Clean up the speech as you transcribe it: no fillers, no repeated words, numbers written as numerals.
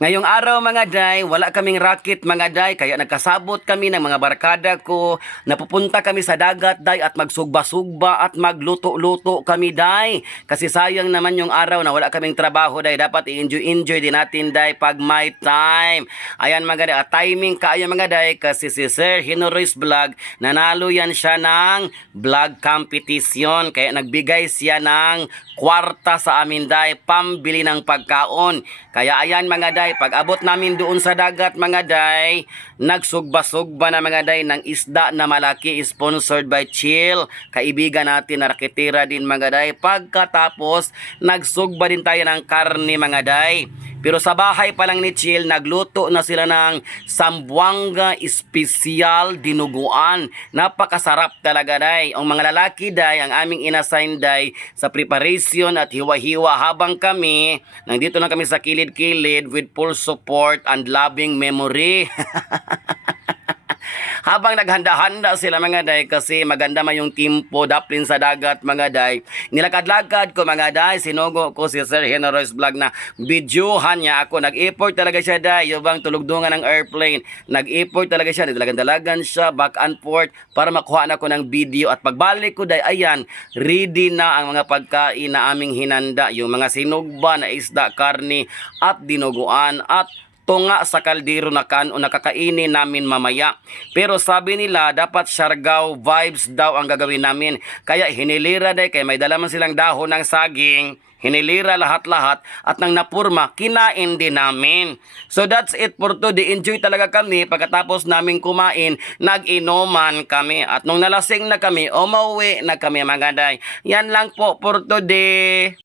Ngayong araw mga day, wala kaming racket mga day, kaya nagkasabot kami ng mga barkada ko. Napupunta kami sa dagat day at magsugba-sugba at magluto-luto kami day. Kasi sayang naman yung araw na wala kaming trabaho day, dapat i-enjoy din natin day pag may time. Ayan mga day, at timing kaayo mga day kasi si Sir Hinoris Vlog, nanalo yan siya ng vlog competition. Kaya nagbigay siya ng kwarta sa amin day, pambili ng pagkaon. Kaya ayan mga day, pag abot namin doon sa dagat mga day, nagsugba-sugba na mga day ng isda na malaki, sponsored by Chill, kaibigan natin na raketira din mga day. Pagkatapos, nagsugba din tayo ng karne mga day. Pero sa bahay pa lang ni Chill, nagluto na sila ng Sambuanga Espesyal Dinuguan. Napakasarap talaga day. Ang mga lalaki day, ang aming inassign day sa preparation at hiwa-hiwa, habang kami, nandito na kami sa kilid-kilid with full support and loving memory. Habang naghanda-handa sila mga day, kasi maganda man yung timpo daplin sa dagat mga day, nilakad-lakad ko mga day, sinugo ko si Sir Hinoris Vlog na videohan niya ako. Nag-effort talaga siya day, yung bang tulugdungan ng airplane, nag-effort talaga siya, dalagan-dalagan siya back and forth para makuha na ko ng video. At pagbalik ko day, ayan, ready na ang mga pagkain na aming hinanda, yung mga sinugba na isda, karne at dinuguan at tunga sa kaldero na nakakainin namin mamaya. Pero sabi nila dapat Siargao vibes daw ang gagawin namin. Kaya hinilira day, kaya may dala man silang dahon ng saging, hinilira lahat-lahat at nang napurma, kinain din namin. So that's it for today. Enjoy talaga kami. Pagkatapos namin kumain, nag-inuman kami. At nung nalasing na kami, umuwi na kami mga day. Yan lang po for today.